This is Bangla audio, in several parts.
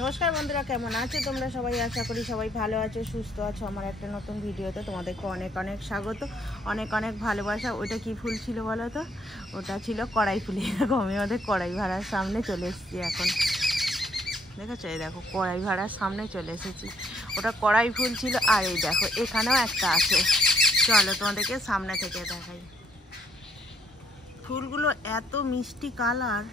নমস্কার বন্ধুরা, কেমন আছো তোমরা সবাই? আশা করি সবাই ভালো আছো, সুস্থ আছো। আমার একটা নতুন ভিডিওতে তোমাদেরকে অনেক অনেক স্বাগত, অনেক অনেক ভালোবাসা। ওইটা কি ফুল ছিল বলো তো? ওটা ছিল কড়াই ফুল। এরকম আমি ওদের কড়াই ভাড়ার সামনে চলে এসেছি এখন। দেখেছো? এই দেখো কড়াই ভাড়ার সামনে চলে এসেছি। ওটা কড়াই ফুল ছিল। আর এই দেখো এখানেও একটা আছে। চলো তোমাদেরকে সামনে থেকে দেখাই। ফুলগুলো এত মিষ্টি কালার,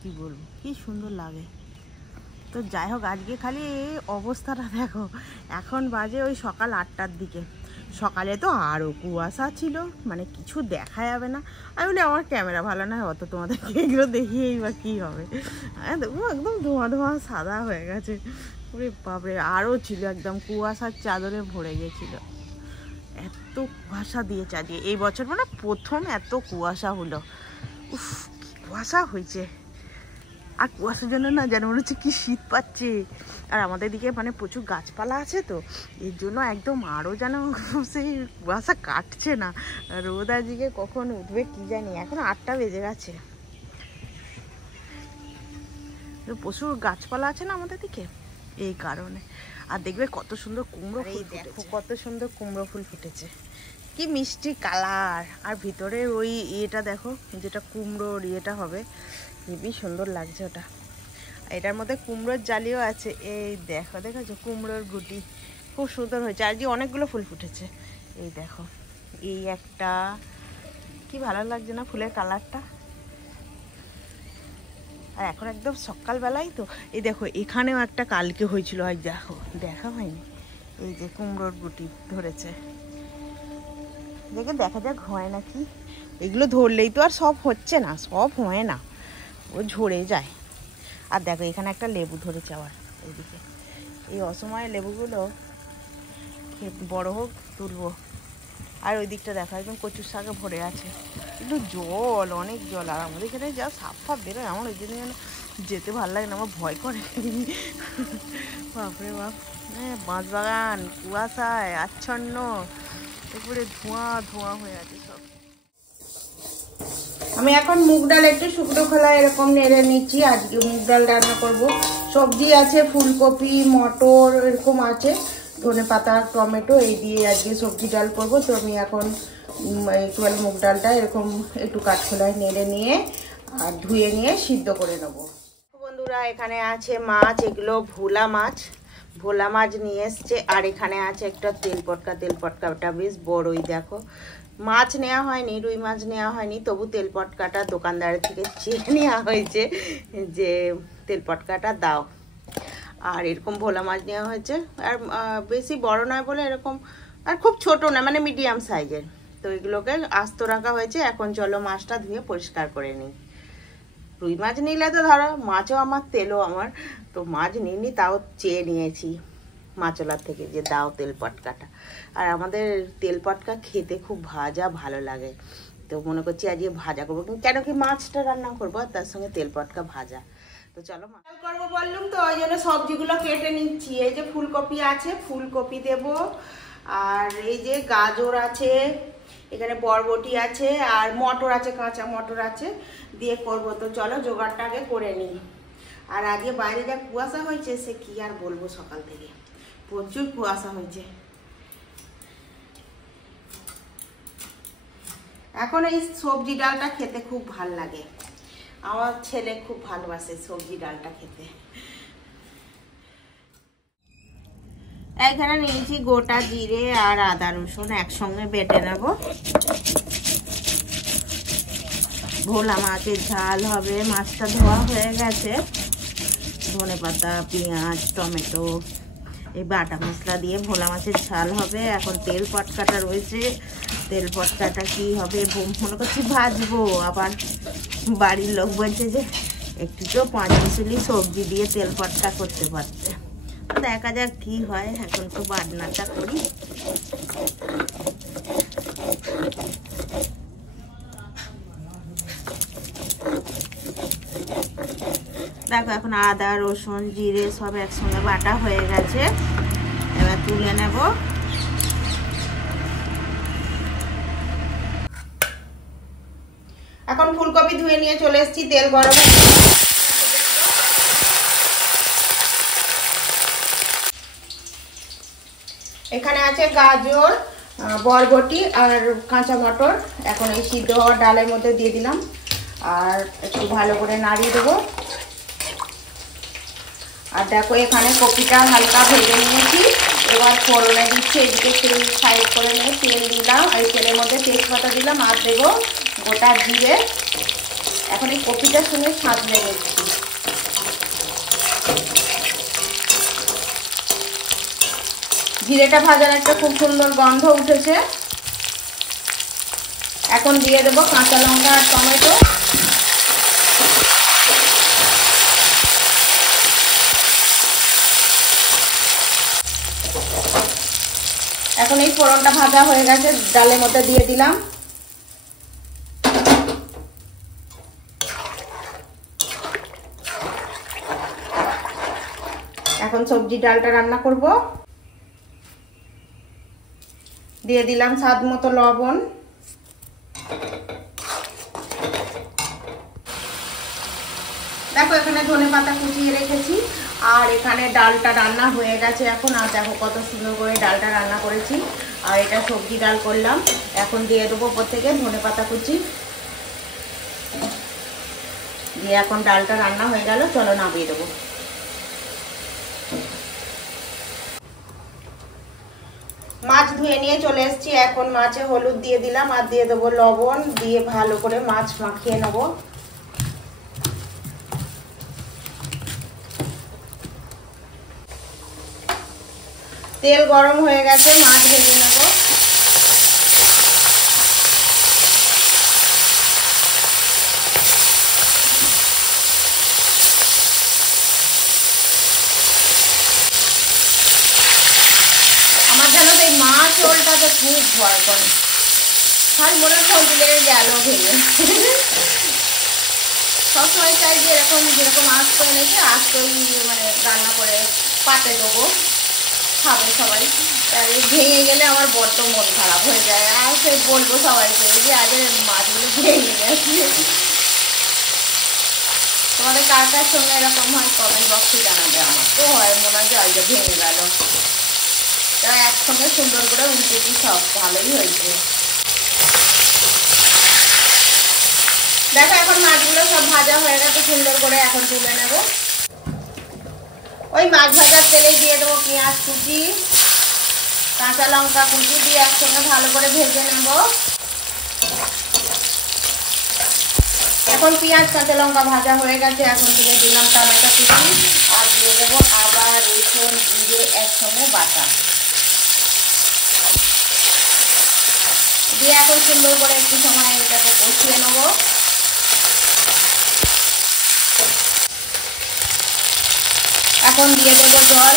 কি বলবো, কি সুন্দর লাগে। তো যাই হোক, আজকে খালি অবস্থাটা দেখো। এখন বাজে ওই সকাল 8টার দিকে। সকালে তো আরও কুয়াশা ছিল, মানে কিছু দেখা যাবে না। আমি বলি আমার ক্যামেরা ভালো না, অত তোমাদেরকে এগুলো দেখিয়েই বা কী হবে। দেখবো একদম ধোঁয়া ধোঁয়া সাদা হয়ে গেছে। ওরে বাপরে, আরও ছিল, একদম কুয়াশার চাদরে ভরে গেছিল। এত কুয়াশা দিয়েছে আজকে এই বছর, মানে প্রথম এত কুয়াশা হলো। উফ, কি কুয়াশা হয়েছে। আর কুয়াশার জন্য না যেন মনে হচ্ছে কি শীত পাচ্ছে। আর আমাদের দিকে মানে প্রচুর গাছপালা আছে, তো এর জন্য একদম আরও যেন সেই কুয়াশা কাটছে না। রোদ আজকে কখন উঠবে কি জানি। এখন 8টা বেজে গেছে। প্রচুর গাছপালা আছে না আমাদের দিকে, এই কারণে। আর দেখবে কত সুন্দর কুমড়ো ফুল, দেখো কত সুন্দর কুমড়ো ফুল ফুটেছে, কি মিষ্টি কালার। আর ভিতরে ওই ইয়েটা দেখো, যেটা কুমড়োর ইয়েটা হবে, হেবি সুন্দর লাগছে ওটা। এটার মধ্যে কুমড়োর জালিও আছে। এই দেখো, দেখেছো কুমড়োর গুটি, খুব সুন্দর হয়েছে। আর যে অনেকগুলো ফুল ফুটেছে, এই দেখো। এই একটা, কি ভালো লাগছে না ফুলের কালারটা। আর এখন একদম সকালবেলায় তো। এই দেখো এখানেও একটা কালকে হয়েছিল, আজ দেখো দেখা হয়নি। এই যে কুমড়োর গুটি ধরেছে, দেখে দেখা যাক হয় নাকি। এগুলো ধরলেই তো আর সব হচ্ছে না, সব হয় না, ও ঝরে যায়। আর দেখো এখানে একটা লেবু ধরেছে আবার এইদিকে। এই অসময়ে লেবুগুলো বড় হোক তুলবো। আর ওই দিকটা দেখো একদম কচুর শাকে ভরে আছে, কিন্তু জল, অনেক জল। আর আমাদের এখানে যা সাপ ফাপ বেরোয়, আমার ওই জন্য যেন যেতে ভালো লাগে না, আমার ভয় করে। বাপরে বাপ, বাঁশবাগান কুয়াশায় আচ্ছন্ন, এরপরে ধোঁয়া ধোঁয়া হয়ে আছে সব। আমি এখন মুগ ডাল একটু শুকনো খোলা এরকম নেড়ে নিচ্ছি। আজকে মুগ ডাল রান্না করব। সবজি আছে, ফুলকপি, মটর এরকম আছে, ধনেপাতা, টমেটো, এই দিয়ে আজকে সবজি ডাল করব। তো আমি এখন একটু মুগ ডালটা এরকম একটু কাঠখোলায় নেড়ে নিয়ে আর ধুয়ে নিয়ে সিদ্ধ করে নেব। বন্ধুরা, এখানে আছে মাছ, এগুলো ভোলা মাছ। ভোলা মাছ নিয়ে এসছে। আর এখানে আছে একটা তেল পটকাটা বেশ বড়ই। দেখো মাছ নেওয়া হয়নি, রুই মাছ নেওয়া হয়নি, তবু তেল পটকাটা দোকানদারের থেকে চেয়ে নেওয়া হয়েছে যে তেল পটকাটা দাও। আর এরকম ভোলা মাছ নেওয়া হয়েছে। আর বেশি বড় নয় বলে এরকম, আর খুব ছোট না, মানে মিডিয়াম সাইজের। তো এগুলোকে আস্ত রাখা হয়েছে। এখন চলো মাছটা ধুয়ে পরিষ্কার করে নিই। রুই মাছ নিলে তো ধরো মাছও আমার, তেলও আমার, তো মাছ নিইনি, তাও চেয়ে নিয়েছি মাছলার থেকে যে দাও তেল পটকাটা। আর আমাদের তেল পটকা খেতে খুব ভালো লাগে, তো মনে করছি আজকে ভাজা করবো, কেন কি মাছটা রান্না করবো আর তার সঙ্গে তেল পটকা ভাজা। তো চলো মাছ করবো বললাম, তো ওই জন্য সবজিগুলো কেটে নিচ্ছি। এই যে ফুলকপি আছে, ফুলকপি দেব। আর এই যে গাজর আছে, এখানে বরবটি আছে, আর মটর আছে, কাঁচা মটর আছে, দিয়ে করবো। তো চলো জোগাড়টা আগে করে নিই। আর আজকে বাইরে যা কুয়াশা হয়েছে, সে কি আর বলবো, সকাল থেকে প্রচুর কুয়াশা হয়েছে। এখন এই সবজি ডালটা খেতে খুব ভাল লাগে, আমার ছেলে খুব ভালোবাসে সবজি ডালটা খেতে। এখানে নিয়েছি গোটা জিরে আর আদা রসুন একসঙ্গে বেটে নেব। ভোলা মাছের ঝাল হবে, মাছটা ধোয়া হয়ে গেছে। ধনেপাতা, পেঁয়াজ, টমেটো, এই বাটা মশলা দিয়ে ভোলা মাছের ঝাল হবে। এখন তেল পটকাটা রয়েছে, তেল পটকাটা কি হবে মনে করছি ভাজবো। আবার বাড়ির লোক বলছে যে একটু তো 5 মিশালি সবজি দিয়ে তেল পটকা করতে পারতে। দেখা যাক কি হয়, এখন তো বাটনাটা করি। দেখো এখন আদা রসুন জিরে সব একসঙ্গে বাটা হয়ে গেছে, এবার তুলে নেব। এখন ফুলকপি ধুয়ে নিয়ে চলে এসেছি, তেল গরম। এখানে আছে গাজর, বরবটি আর কাঁচা মটর। এখন এই সিদ্ধ হওয়া ডালের মধ্যে দিয়ে দিলাম আর একটু ভালো করে নাড়িয়ে দেবো। আর দেখো এখানে কপিটা হালকা ভেজে নিয়েছি, এবার ফোড়নে দিচ্ছি। এদিকে তেল সাইড করে নিয়ে তেল দিলাম, এই তেলের মধ্যে তেজপাতা দিলাম আর দেবো গোটা জিরে। এখন এই কপিটার সঙ্গে সাঁতলে নিচ্ছি। জিরেটা ভাজার একটা খুব সুন্দর গন্ধ উঠেছে। এখন দিয়ে দেবো কাঁচা লঙ্কা আর টমেটো। এখন এই ফোড়নটা ভাজা হয়ে গেছে, ডালের মধ্যে দিয়ে দিলাম। এখন সবজি ডালটা রান্না করব। দিয়ে দিলাম স্বাদ মতো লবণ। দেখো এখানে ধনেপাতা কুচিয়ে রেখেছি আর এখানে ডালটা রান্না হয়ে গেছে এখন। আর দেখো কত সুন্দর করে ডালটা রান্না করেছি। আর এটা সবজি ডাল করলাম। এখন দিয়ে দেবো উপর থেকে ধনেপাতা কুচি দিয়ে এখন ডালটা রান্না হয়ে গেল। চলো নামিয়ে দেবো। মাছ ধুয়ে নিয়ে চলে এসেছি। এখন মাছে হলুদ দিয়ে দিলাম আর দিয়ে দেবো লবণ, দিয়ে ভালো করে মাছ মাখিয়ে নেবো। তেল গরম হয়ে গেছে, মাছ ভেজে নেব। আমার জানো এই মাছ ঝোলটাতে খুব ভয় করে, খালি মনে ঝোল লেগে গেল ভেঙে। সবসময় চাই যে এরকম যেরকম আস্ত এনেছে আস্তই মানে রান্না করে পাতে দেবো, খাবে সবাই। তাহলে ভেঙে গেলে আমার বড্ড মন খারাপ হয়ে যায়। আর সে বলবো সবাইকে যে আগে মাছগুলো ভেঙে গেছে। তোমাদের কার কার সঙ্গে এরকম হয় কমেন্ট বক্সে জানাবে। আমার তো হয়, মনে হয় যে আজকে ভেঙে গেল। তারা একসঙ্গে সুন্দর করে উল্টেছি, সব ভালোই হয়েছে। দেখো এখন মাছগুলো সব ভাজা হয়ে গেছে সুন্দর করে, এখন তুলে নেব। ওই মাছ ভাজার তেলে দিয়ে দেবো পেঁয়াজ কুচি, কাঁচা লঙ্কা কুচি দিয়ে একসঙ্গে ভালো করে ভেজে নেব। এখন পেঁয়াজ কাঁচা লঙ্কা ভাজা হয়ে গেছে, এখন দিয়ে দিলাম টমেটো কুচি আর দিয়ে দেবো আদা রসুন জিরে একসঙ্গে বাটা দিয়ে এখন সুন্দর করে একটু সময় এটাকে কষিয়ে নেব। এখন দিয়ে দেবো জল।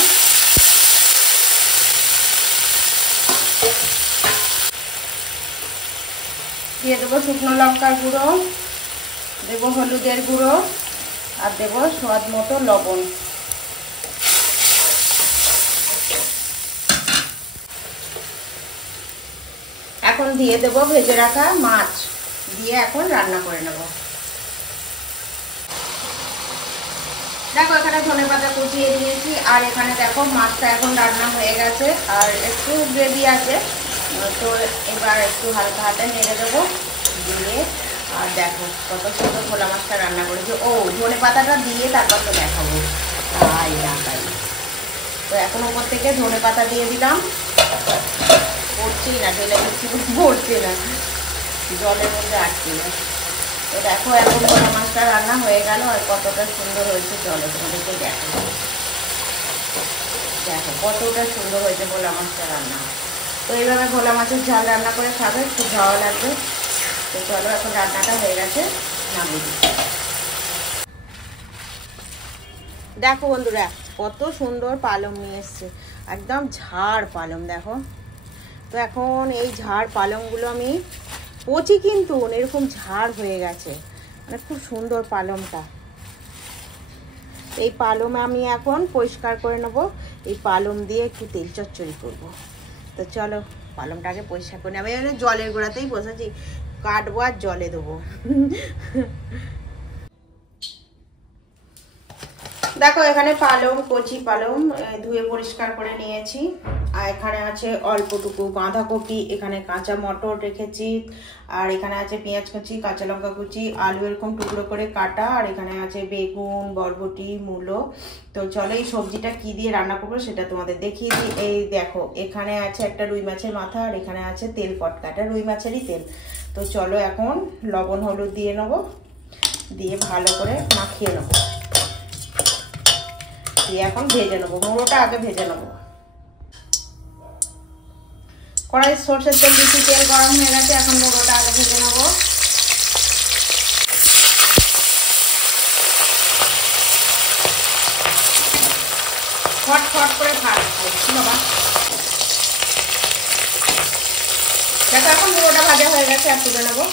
দিয়ে দেবো শুকনো লঙ্কার গুঁড়ো, দেবো হলুদের গুঁড়ো আর দেবো স্বাদ মতো লবণ। এখন দিয়ে দেবো ভেজে রাখা মাছ, দিয়ে এখন রান্না করে নেব। দেখো এখানে ধনেপাতা কুচিয়ে দিয়েছি আর এখানে দেখো মাছটা এখন রান্না হয়ে গেছে আর একটু গ্রেভি আছে। তো এবার একটু হালকা হাতে নেড়ে দেবো দিয়ে। আর দেখো কত সুন্দর ভোলা মাছটা রান্না করেছি। ও ধনেপাতাটা দিয়ে তারপর তো দেখাবো। তাই রাখাই তো এখন ওপর থেকে ধনেপাতা দিয়ে দিলাম। পড়ছেই না, ঢেলে দিচ্ছি পড়ছে না, জলের মধ্যে আটকে না। তো দেখো এখন ভোলা মাছটা রান্না হয়ে গেল আর কতটা সুন্দর হয়েছে। চলো তোমাদেরকে দেখো, দেখো কতটা সুন্দর হয়েছে ভোলা মাছটা রান্না। তো এইভাবে ভোলা মাছের ঝাল রান্না করে খাবে, খুব ভালো লাগবে। তো চলো এখন রান্নাটা হয়ে গেছে, নামিয়ে দিই। দেখো বন্ধুরা কত সুন্দর পালং নিয়ে এসছে, একদম ঝাড় পালং দেখো। তো এখন এই ঝাড় পালংগুলো আমি কচি কিন্তু এরকম ঝাড় হয়ে গেছে, মানে খুব সুন্দর পালংটা। এই পালং আমি এখন পরিষ্কার করে নেব। এই পালং দিয়ে একটু তেল চচ্চড়ি করব। তো চলো পালংটাকে পরিষ্কার করে নেব। আমি জলের গোড়াতেই বসেছি, কাটবো আর জলে দেবো। দেখো এখানে পালং, কচি পালং ধুয়ে পরিষ্কার করে নিয়েছি। আর এখানে আছে অল্পটুকু বাঁধাকপি, এখানে কাঁচা মটর রেখেছি, আর এখানে আছে পেঁয়াজ কুচি, কাঁচা লঙ্কা কুচি, আলু এরকম টুকরো করে কাটা, আর এখানে আছে বেগুন, বরবটি, মূলো। তো চলো এই সবজিটা কি দিয়ে রান্না করবো সেটা তোমাদের দেখিয়ে দিই। এই দেখো এখানে আছে একটা রুই মাছের মাথা, আর এখানে আছে তেল পটকাটা, রুই মাছেরই তেল। তো চলো এখন লবণ হলুদ দিয়ে নেবো, দিয়ে ভালো করে মাখিয়ে নেবো, দিয়ে এখন ভেজে নেবো। মুড়োটা আগে ভেজে নেবো। কড়াই সরষের তেল দিচ্ছি, তেল গরম হয়ে গেছে, এখন মুড়োটা আগে ভেজে নেবো। ফট ফট করে ভাত বাবা। দেখো এখন মুড়োটা ভাজা হয়ে গেছে, আর তুলে নেবো।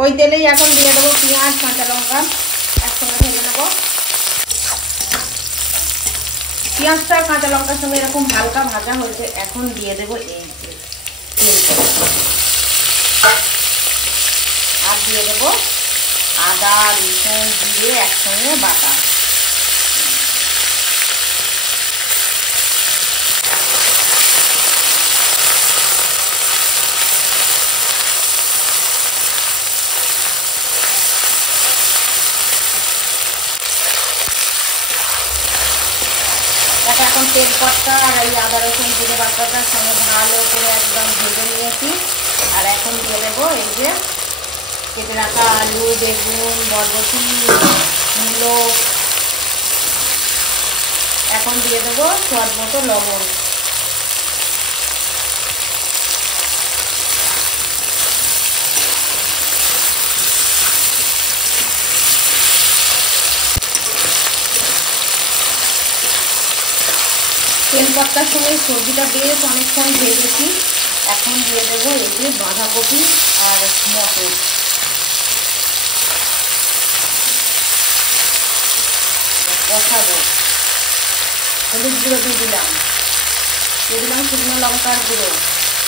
ওই তেলেই এখন দিয়ে দেবো পেঁয়াজ, কাঁচা লঙ্কা, একসঙ্গে ভেজে নেবো। পেঁয়াজটা কাঁচা লঙ্কার সঙ্গে এরকম হালকা ভাজা হয়েছে, এখন দিয়ে দেবো এই তেল, আর দিয়ে দেবো আদা, রসুন, জিরে একসঙ্গে বাটা। এখন তেল পটকা আর এই আদা রসুন জিরে বাটাটার সঙ্গে ভালো করে একদম ভেজে নিয়েছি। আর এখন দিয়ে দেবো এই যে কেটে রাখা আলু, বেগুন, বরবটি, মূলো। এখন দিয়ে দেবো স্বাদ মতো লবণ। তেল পাতার সঙ্গে সবজিটা বেশ অনেকক্ষণ ভেজেছি, এখন দিয়ে দেবো এই যে বাঁধাকপি আর মটর। কষাবো, হলুদ গুঁড়ো দিয়ে দিলাম শুকনো লঙ্কার গুঁড়ো,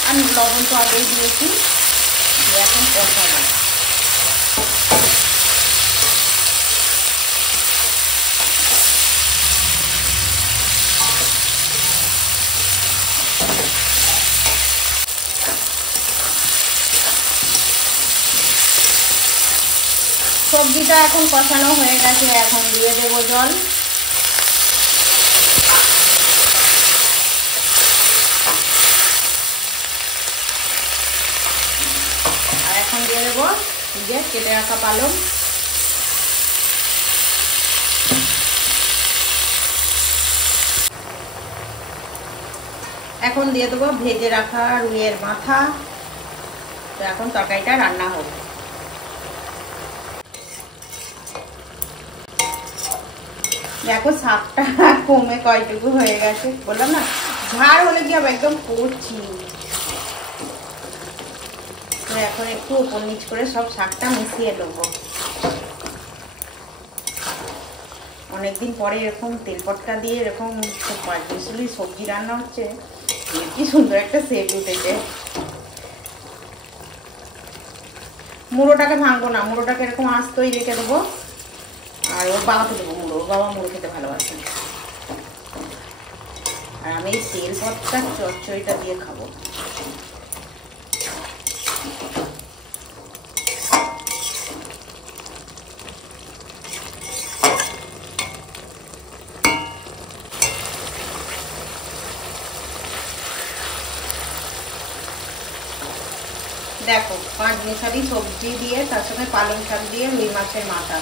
আর লবণ তো আগেই দিয়েছি, দিয়ে এখন কষাবো। সবজিটা এখন কষানো হয়ে গেছে, এখন দিয়ে দেবো জল। আর এখন দিয়ে দেবো যে কেটে রাখা পালং। এখন দিয়ে দেবো ভেজে রাখা রুইয়ের মাথা। তো এখন তরকারিটা রান্না হবে। দেখো শাকটা কমে কয়টুকু হয়ে গেছে, বললাম না ঝাড় হলে কি হবে, একদম করছি। এখন একটু ওপর নিচ করে সব শাকটা মিশিয়ে দেবো। অনেকদিন পরে এরকম তেল পটকা দিয়ে এরকম স্পেশালি সবজি রান্না হচ্ছে, কি সুন্দর একটা সেট উঠেছে। মুড়োটাকে ভাঙবো না, মুড়োটাকে এরকম আস্তই রেখে দেবো, আর ওর বাবাকে দেবো মুড়ো, ওর বাবা মুড়ো খেতে ভালোবাসে। আর আমি এই তেল পটকা চচ্চড়িটা দিয়ে খাবো। দেখো 5 মিশালি সবজি দিয়ে তার সঙ্গে পালং শাক দিয়ে রুই মাছের মাথা,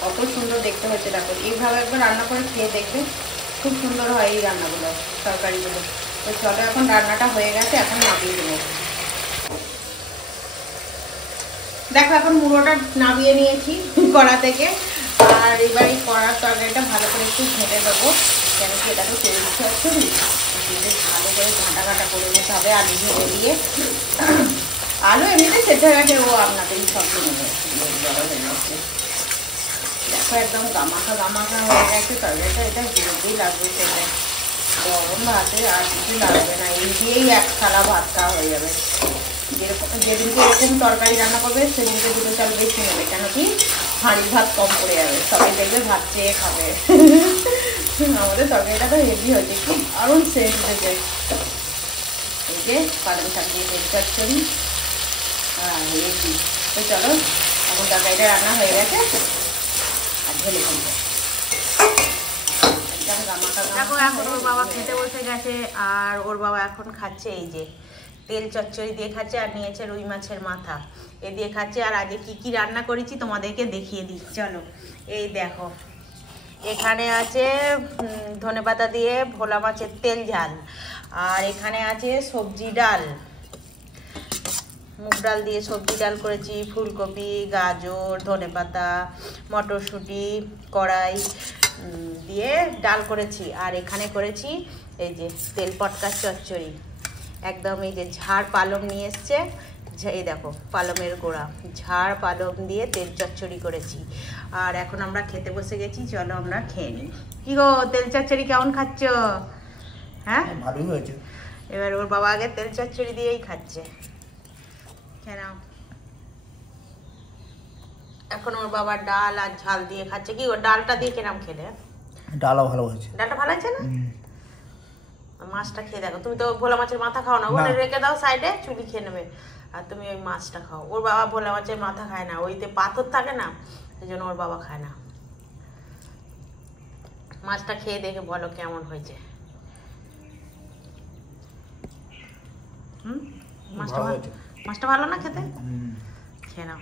কত সুন্দর দেখতে হচ্ছে। দেখো এইভাবে একবার রান্না করে খেয়ে দেখবে, খুব সুন্দর হয় এই রান্নাগুলো, তরকারিগুলো। তো চলো এখন রান্নাটা হয়ে গেছে, এখন নামিয়ে দেবো। দেখো এখন মুড়োটা নামিয়ে নিয়েছি কড়া থেকে, আর এবার এই কড়ার তরকারিটা ভালো করে একটু ঘেঁটে দেবো, কেন কি এটা তো তেল চচ্চড়ি, ভালো করে ঘাঁটা ঘাঁটা করে নিতে হবে আলু ঝেড়ে দিয়ে। আলু এমনিতে সেদ্ধ হয়ে গেছে, ও আপনাদেরই সব নেবে। দেখো একদম গামাখা গামাখা হয়ে গেছে তরকারিটা, এটা হেলদি লাগবে খেতে, গরম ভাতে আর কিছু লাগবে না, এই দিয়েই এক থালা ভাত খাওয়া হয়ে যাবে। যেদিনকে এরকম তরকারি রান্না করবে সেদিনকে 2 চাল বেশি নেবে, কেন কি হাঁড়ি ভাত কম পড়ে যাবে, সবাই দেখবে ভাত চেয়ে খাবে। আমাদের তরকারিটা তো হেভি হয়েছে, খুব দারুণ সেন্ট হয়েছে। এই যে পালং শাক দিয়ে তেল চচ্চড়ি হেভি। তো চলো এখন তরকারিটা রান্না হয়ে গেছে আর ঢেলে ফেলবো। দেখো এখন ওর বাবা খেতে বসে গেছে আর ওর বাবা এখন খাচ্ছে এই যে তেল চচ্চড়ি দিয়ে খাচ্ছে আর নিয়েছে রুই মাছের মাথা, এ দিয়ে খাচ্ছে। আর আগে কি কি রান্না করেছি তোমাদেরকে দেখিয়ে দিই চলো। এই দেখো এখানে আছে ধনেপাতা দিয়ে ভোলা মাছের তেল ঝাল, আর এখানে আছে সবজি ডাল, মুগ ডাল দিয়ে সবজি ডাল করেছি, ফুলকপি, গাজর, ধনেপাতা, মটরশুঁটি, কড়াই দিয়ে ডাল করেছি। আর এখানে করেছি এই যে তেল পটকার চচ্চড়ি, একদম এই যে ঝাড় পালং নিয়ে এসছে, এই দেখো পালমের গোড়া, ঝাড় পালং দিয়ে তেল চচ্চড়ি করেছি। আর এখন আমরা খেতে বসে গেছি, চলো আমরা খেয়ে নিই। কি গো তেল চচ্চড়ি কেমন খাচ্ছ? হ্যাঁ ভালোই হয়েছে। এবার ওর বাবা আগে তেল চচ্চড়ি দিয়েই খাচ্ছে, কেন এখন ওর বাবা ডাল আর ঝাল দিয়ে খাচ্ছে। কি গো ডালটা দিয়ে কেরাম খেলে? ডালও ভালো হয়েছে। ডালটা ভালো আছে না? মাছটা খেয়ে দেখো, তুমি তো ভোলা মাছের মাথা খাও না, ওখানে রেখে দাও সাইডে, চুলি খেয়ে নেবে। আর তুমি ওই মাছটা খাও। ওর বাবা ভোলা মাছের মাথা খায় না, ওইতে পাথর থাকে না, সেই জন্য ওর বাবা খায় না। মাছটা খেয়ে দেখে বলো কেমন হয়েছে। মাছটা ভালো না খেতে? খেয়ে নাও।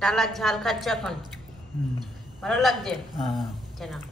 ডাল আর ঝাল খাচ্ছ এখন, ভালো লাগছে? খেয়ে নাও।